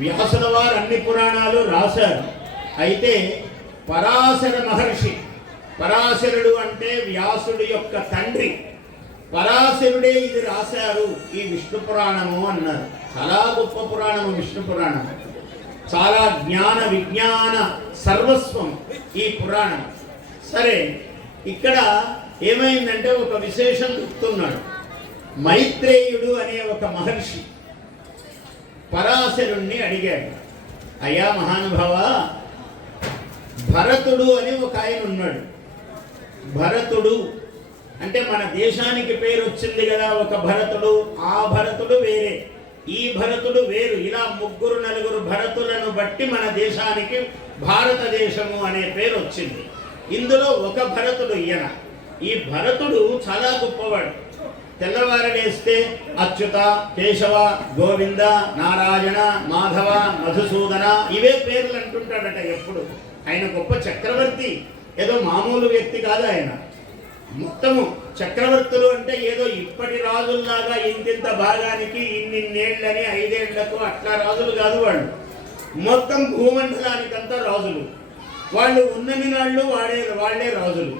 వ్యాసుల వారు అన్ని పురాణాలు రాశారు. అయితే పరాశర మహర్షి పరాశరుడు అంటే వ్యాసుడి యొక్క తండ్రి. పరాశరుడే ఇది రాశారు ఈ విష్ణు పురాణము అన్నారు. చాలా గొప్ప పురాణము విష్ణు పురాణం. చాలా జ్ఞాన విజ్ఞాన సర్వస్వం ఈ పురాణం. సరే ఇక్కడ ఏమైందంటే ఒక విశేషం చెప్తున్నాడు. మైత్రేయుడు అనే ఒక మహర్షి పరాశరుణ్ణి అడిగాడు. అయ్యా మహానుభావ భరతుడు అని ఒక ఆయన ఉన్నాడు. భరతుడు అంటే మన దేశానికి పేరు వచ్చింది కదా ఒక భరతుడు ఆ భరతుడు వేరే. ఈ భరతుడు వేరు. ఇలా ముగ్గురు నలుగురు భరతులను బట్టి మన దేశానికి భారతదేశము అనే పేరు వచ్చింది. ఇందులో ఒక భరతుడు ఈయన. ఈ భరతుడు చాలా గొప్పవాడు. తెల్లవారలేస్తే అచ్యుత కేశవ గోవింద నారాయణ మాధవ మధుసూదన ఇవే పేర్లు అంటుంటాడట ఎప్పుడు. ఆయన గొప్ప చక్రవర్తి. ఏదో మామూలు వ్యక్తి కాదు ఆయన. మొత్తము చక్రవర్తులు అంటే ఏదో ఇప్పటి రాజుల్లాగా ఇంతింత భాగానికి ఇన్నిన్నేళ్ళని ఐదేళ్ళకు అట్లా రాజులు కాదు వాళ్ళు. మొత్తం భూమండలానికంతా రాజులు. వాళ్ళు ఉన్నని నాళ్ళు వాడే వాళ్ళే రాజులు.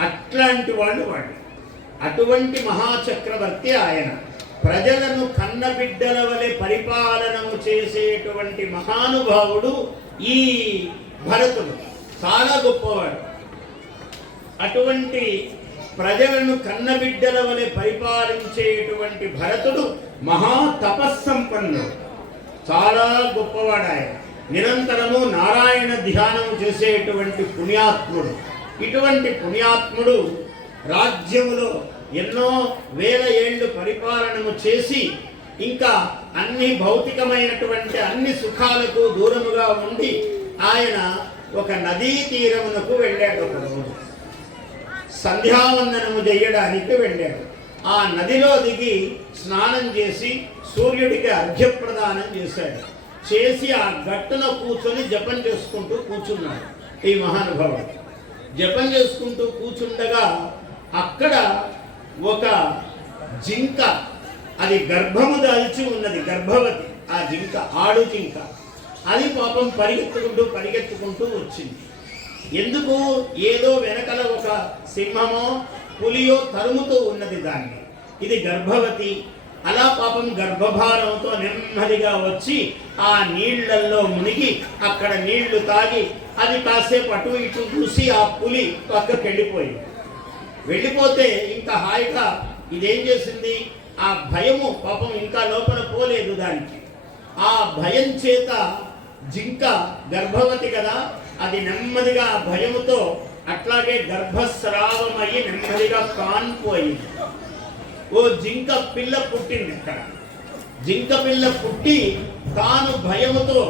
అట్లాంటి వాళ్ళు వాళ్ళు. అటువంటి మహాచక్రవర్తి ఆయన ప్రజలను కన్నబిడ్డల వలె పరిపాలనము చేసేటువంటి మహానుభావుడు ఈ భరతుడు. చాలా గొప్పవాడు. అటువంటి ప్రజలను కన్నబిడ్డల వలె పరిపాలించేటువంటి భరతుడు మహా తపస్సంపన్నుడు. చాలా గొప్పవాడు ఆయన నిరంతరము నారాయణ ధ్యానం చేసేటువంటి పుణ్యాత్ముడు. ఇటువంటి పుణ్యాత్ముడు రాజ్యములో ఎన్నో వేల ఏళ్ళు పరిపాలనము చేసి ఇంకా అన్ని భౌతికమైనటువంటి అన్ని సుఖాలకు దూరముగా ఉండి ఆయన ఒక నదీ తీరమునకు వెళ్ళాడు ఒక రోజు. సంధ్యావందనము చేయడానికి వెళ్ళాడు. ఆ నదిలో దిగి స్నానం చేసి సూర్యుడికి అర్ఘ్యప్రదానం చేశాడు. చేసి ఆ గట్టున కూర్చొని జపం చేసుకుంటూ కూర్చున్నాడు ఈ మహానుభావుడు. జపం చేసుకుంటూ కూర్చుండగా అక్కడ ఒక జింక అది గర్భము దాల్చి ఉన్నది గర్భవతి ఆ జింక ఆడు జింక. అది పాపం పరిగెత్తుకుంటూ పరిగెత్తుకుంటూ వచ్చింది. ఎందుకు? ఏదో వెనకల ఒక సింహమో పులియో తరుముతూ ఉన్నది దాన్ని. ఇది గర్భవతి. అలా పాపం గర్భభారంతో నెమ్మదిగా వచ్చి ఆ నీళ్ళల్లో మునిగి అక్కడ నీళ్ళు తాగి అది కాసేపు అటు ఇటు చూసి ఆ పులి పక్కకెళ్ళిపోయింది. వెళ్ళిపోతే ఇంకా హాయిగా ఇదేం చేసింది? ఆ భయము పాపం ఇంకా లోపల పోలేదు దానికి. ఆ భయం చేత జింక గర్భవతి కదా అది నెమ్మదిగా ఆ భయముతో అట్లాగే గర్భస్రావమయ్యి నెమ్మదిగా కాన్పోయింది. ఓ జింక పిల్ల పుట్టింది ఇక్కడ. జింక పిల్ల పుట్టి తాను భయముతో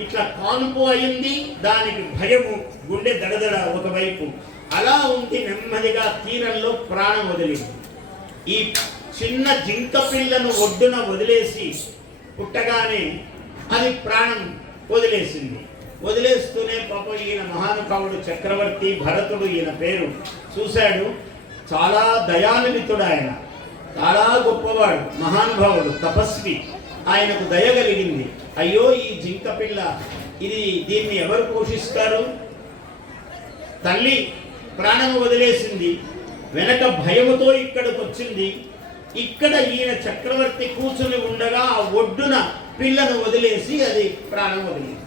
ఇట్లా కాన్పు అయింది దానికి భయము గుండె దడదడ ఒకవైపు. అలా ఉండి నెమ్మదిగా తీరంలో ప్రాణం వదిలింది. ఈ చిన్న జింక పిల్లను ఒడ్డున వదిలేసి పుట్టగానే అది ప్రాణం వదిలేసింది. వదిలేస్తూనే పాప ఈయన మహానుభావుడు చక్రవర్తి భరతుడు ఈయన పేరు చూశాడు. చాలా దయానిమితుడు ఆయన. చాలా గొప్పవాడు మహానుభావుడు తపస్వి. ఆయనకు దయ కలిగింది. అయ్యో ఈ జింక పిల్ల ఇది దీన్ని ఎవరు పోషిస్తారు? తల్లి ప్రాణము వదిలేసింది. వెనక భయముతో ఇక్కడికి వచ్చింది. ఇక్కడ ఈయన చక్రవర్తి కూర్చుని ఉండగా ఆ ఒడ్డున పిల్లను వదిలేసి అది ప్రాణం వదిలింది.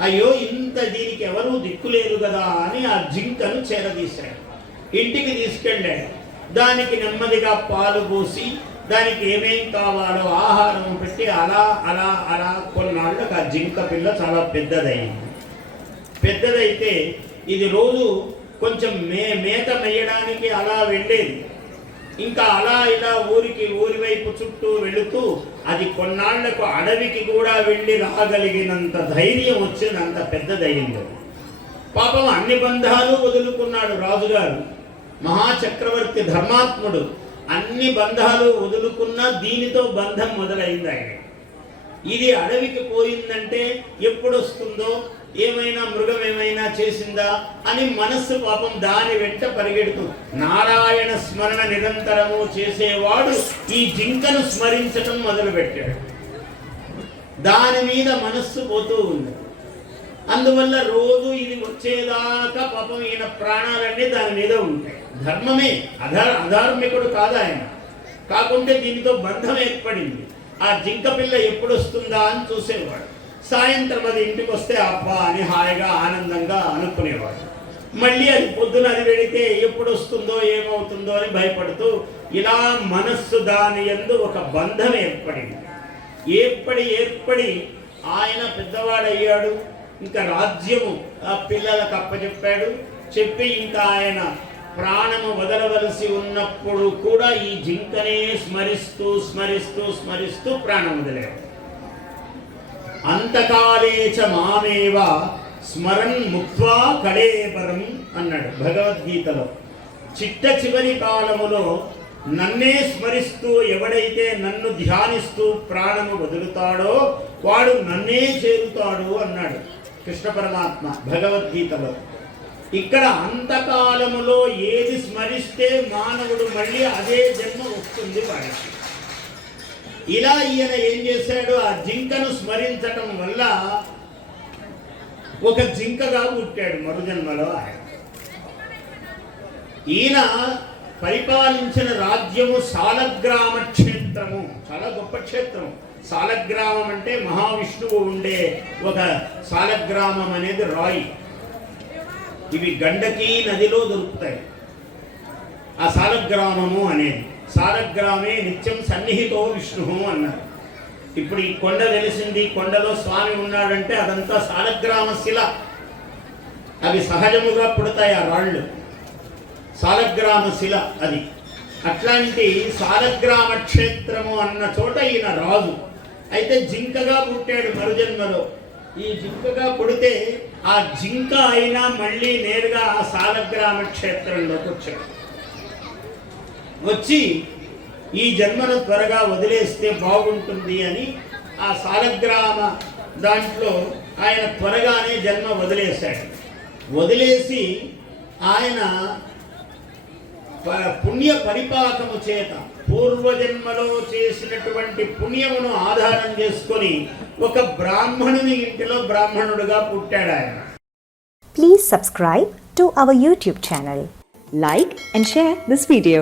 అయ్యో ఇంత దీనికి ఎవరూ దిక్కులేరు కదా అని ఆ జింకను చేరదీశాడు. ఇంటికి తీసుకెళ్ళాడు. దానికి నెమ్మదిగా పాలు పోసి దానికి ఏమేం కావాలో ఆహారం పెట్టి అలా అలా అలా కొన్నాళ్ళకి ఆ జింక పిల్ల చాలా పెద్దదైంది. పెద్దదైతే ఇది రోజు కొంచెం మే మేత మేయడానికి అలా వెళ్ళేది. ఇంకా అలా ఇలా ఊరికి ఊరి వైపు చుట్టూ వెళుతూ అది కొన్నాళ్ళకు అడవికి కూడా వెళ్ళి రాగలిగినంత ధైర్యం వచ్చింది అంత పెద్దదయ్యింది పాపం అన్ని బంధాలు వదులుకున్నాడు రాజుగారు. మహాచక్రవర్తి ధర్మాత్ముడు అన్ని బంధాలు వదులుకున్నా దీనితో బంధం మొదలైంది ఆయన ఇది అడవికి పోయిందంటే ఎప్పుడు వస్తుందో ఏమైనా మృగం ఏమైనా చేసిందా? అని మనస్సు పాపం దాని వెంట పరిగెడుతూ నారాయణ స్మరణ నిరంతరము చేసేవాడు ఈ జింకను స్మరించటం మొదలుపెట్టాడు. దాని మీద మనస్సు పోతూ ఉంది. అందువల్ల రోజు ఇది వచ్చేదాకా పాపం ఈయన ప్రాణాలన్నీ దాని మీద ఉంటాయి. ధర్మమే. అధ అధార్మికుడు కాదు ఆయన. కాకుంటే దీనితో బంధం ఏర్పడింది. ఆ జింక పిల్ల ఎప్పుడు వస్తుందా అని చూసేవాడు. సాయంత్రం అది ఇంటికి వస్తే అబ్బా అని హాయిగా ఆనందంగా అనుకునేవాడు. మళ్ళీ అది పొద్దున అది వెళితే ఎప్పుడు వస్తుందో ఏమవుతుందో అని భయపడుతూ ఇలా మనస్సు దాని ఎందు ఒక బంధం ఏర్పడింది. ఏర్పడి ఏర్పడి ఆయన పెద్దవాడయ్యాడు. ఇంకా రాజ్యము ఆ పిల్లలకు అప్పచెప్పాడు చెప్పి ఇంకా ఆయన ప్రాణము వదలవలసి ఉన్నప్పుడు కూడా ఈ జింకనే స్మరిస్తూ స్మరిస్తూ స్మరిస్తూ ప్రాణం వదిలాడు. అంతకాలే చ మామేవ స్మరణ్ ముక్వా కళేపరం అన్నాడు భగవద్గీతలో. చిట్ట చివరి కాలములో నన్నే స్మరిస్తూ ఎవడైతే నన్ను ధ్యానిస్తూ ప్రాణము వదులుతాడో వాడు నన్నే చేరుతాడు అన్నాడు కృష్ణ పరమాత్మ భగవద్గీతలో. ఇక్కడ అంతకాలములో ఏది స్మరిస్తే మానవుడు మళ్ళీ అదే జన్మ వస్తుంది వాడికి. ఇలా ఈయన ఏం చేశాడు? ఆ జింకను స్మరించటం వల్ల ఒక జింకగా పుట్టాడు మరుజన్మలో ఆయన. ఈయన పరిపాలించిన రాజ్యము సాలగ్రామ క్షేత్రము. చాలా గొప్ప క్షేత్రం. సాలగ్రామం అంటే మహావిష్ణువు ఉండే ఒక సాలగ్రామం అనేది రాయి. ఇవి గండకీ నదిలో దొరుకుతాయి. ఆ సాలగ్రామము అనేది సాలగ్రామే నిత్యం సన్నిహితో విష్ణు అన్నారు. ఇప్పుడు ఈ కొండ తెలిసింది కొండలో స్వామి ఉన్నాడంటే అదంతా సాలగ్రామ శిల. అవి సహజముగా పుడతాయి ఆ రాళ్ళు. సాలగ్రామ శిల అది. అట్లాంటి సాలగ్రామ క్షేత్రము అన్న చోట ఈయన రాజు. అయితే జింకగా పుట్టాడు మరుజన్మలో. ఈ జింకగా కొడితే ఆ జింక అయినా మళ్ళీ నేరుగా ఆ సాలగ్రామ క్షేత్రంలోకి వచ్చాడు. వచ్చి ఈ జన్మను త్వరగా వదిలేస్తే బాగుంటుంది అని ఆ సాలగ్రామ దాంట్లో ఆయన త్వరగానే జన్మ వదిలేశాడు. వదిలేసి ఆయన ప- పుణ్య పరిపాకము చేత పూర్వజన్మలో చేసినటువంటి పుణ్యమును ఆధారం చేసుకొని ఒక బ్రాహ్మణుని ఇంటిలో బ్రాహ్మణుడుగా పుట్టాడు ఆయన. Please subscribe to our YouTube channel like and share this video